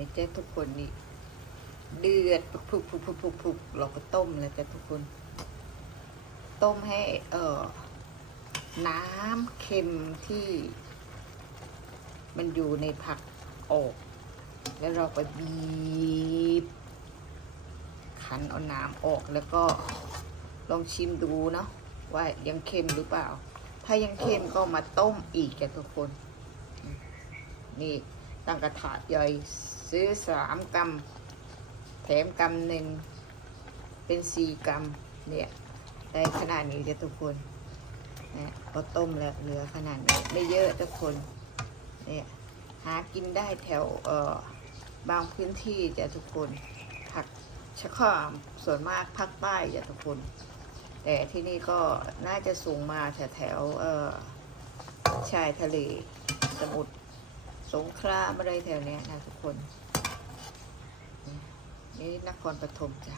นี่เจ๊ทุกคนนี่เดือดพุกเราก็ต้มแล้วจ้ะทุกคนต้มให้น้ำเค็มที่มันอยู่ในผักออกแล้วเราไปบีบคั้นเอาน้ำออกแล้วก็ลองชิมดูเนาะว่ายังเค็มหรือเปล่าถ้ายังเค็มก็มาต้มอีกจ้ะทุกคนนี่ตั้งกระถาใหญ่ซื้อ3 กรัมแถมกรัมหนึ่งเป็น4 กรัมเนี่ยได้ขนาดนี้จ้ะทุกคนเนี่ยก็ต้มแล้วเหลือขนาดนี้ไม่เยอะทุกคนเนี่ยหากินได้แถวบางพื้นที่จ้ะทุกคนผักชะครามส่วนมากภาคใต้จ้ะทุกคนแต่ที่นี่ก็น่าจะสูงมาแถวชายทะเลสมุทรสงขลาอะไรแถวเนี้ยนะทุกคนนี่นครปฐมจ้ะ